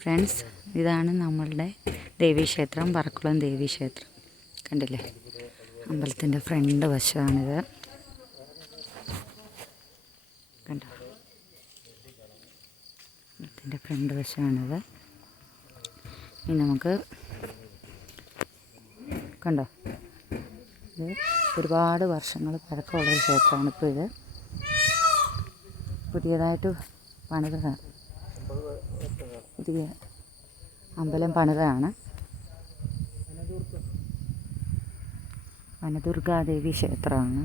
Friends ഇതാണ് നമ്മളുടെ ദേവീക്ഷേത്രം പറക്കുളം ദേവീക്ഷേത്രം. കണ്ടില്ലേ? അമ്പലത്തിന്റെ ഫ്രണ്ട് വശമാണിത്. കണ്ടോ? അമ്പലത്തിന്റെ ഫ്രണ്ട് വശമാണിത്. ഇനി നമുക്ക് കണ്ടോ? ഇത് ഒരുപാട് വർഷങ്ങൾ പഴക്കമുള്ളൊരു ക്ഷേത്രമാണ് ഇപ്പോൾ ഇത്. പുതിയതായിട്ട് പണിതതാണ് പുതിയ അമ്പലം പണിതാണ്. വനദുർഗാദേവി ക്ഷേത്രമാണ്.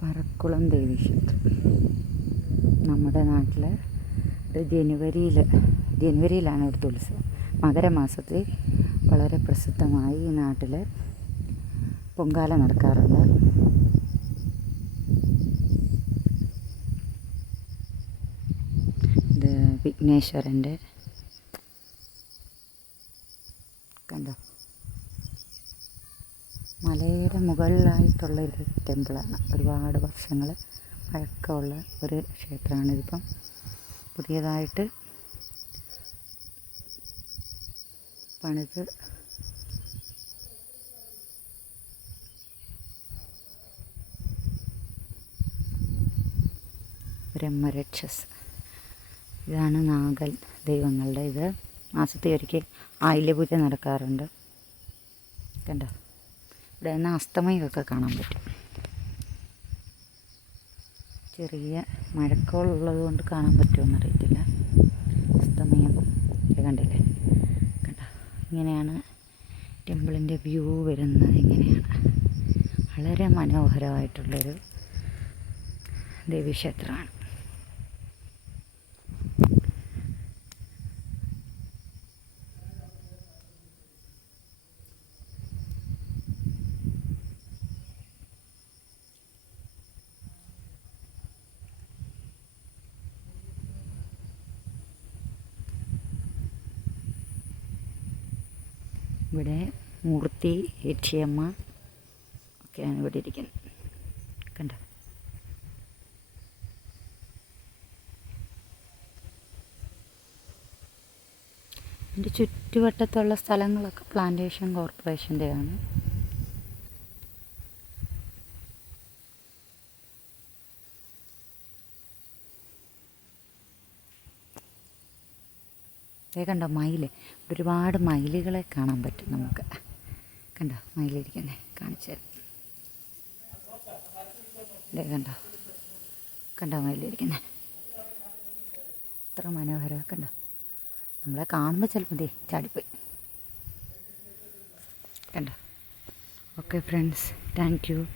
പറക്കുളം ദേവി ക്ഷേത്രം. നമ്മുടെ നാട്ടിൽ ജനുവരിയിൽ ജനുവരിയിലാണ് ഇവിടുത്തെ ഉത്സവം മകരമാസത്തിൽ വളരെ പ്രസിദ്ധമായി ഈ നാട്ടിൽ പൊങ്കാല നടക്കാറുണ്ട് ഇത് വിഘ്നേശ്വരന്റെ കണ്ടോ? മലയുടെ മുകളിലായിട്ടുള്ള ഒരു ടെമ്പിളാണ്. ഒരുപാട് വർഷങ്ങൾ പഴക്കമുള്ള ഒരു ക്ഷേത്രമാണ്. ഇതിപ്പം പുതിയതായിട്ട് പണിത് ബ്രഹ്മരക്ഷസ്. ഇതാണ് നാഗൽ ദൈവങ്ങളുടെ ഇത്. മാസത്തിൽ ഒരിക്കൽ ആയില്യപൂജ നടക്കാറുണ്ട്. കണ്ടോ? ഇവിടെ നിന്ന് അസ്തമയമൊക്കെ കാണാൻ പറ്റും. ചെറിയ മഴക്കോളുള്ളത് കൊണ്ട് കാണാൻ പറ്റുമെന്ന് അറിയത്തില്ല. അസ്തമയം. കണ്ടില്ലേ? കണ്ടോ? ഇങ്ങനെയാണ് ടെമ്പിളിന്റെ വ്യൂ വരുന്നത്. ഇങ്ങനെയാണ്. വളരെ മനോഹരമായിട്ടുള്ളൊരു ദേവീക്ഷേത്രമാണ്. ഇവിടെ മൂർത്തി ഏച്ചിയമ്മ ഒക്കെയാണ് ഇവിടെ ഇരിക്കുന്നത്. കണ്ടോ? എന്റെ ചുറ്റുവട്ടത്തുള്ള സ്ഥലങ്ങളൊക്കെ പ്ലാന്റേഷൻ കോർപ്പറേഷന്റെയാണ് ദേ കണ്ടോ മയിൽ ഒരുപാട് മയിലുകളെ കാണാൻ പറ്റും നമുക്ക്. കണ്ടോ? മയിലിരിക്കുന്നേ കാണിച്ചു തരാം. ദേ കണ്ടോ? കണ്ടോ മയിലിരിക്കുന്നേ? എത്ര മനോഹരമാണ് കണ്ടോ? നമ്മളെ കാണുമ്പോൾ ചിലപ്പോൾ ദേ ചാടിപ്പോയി. കണ്ടോ? Okay friends thank you.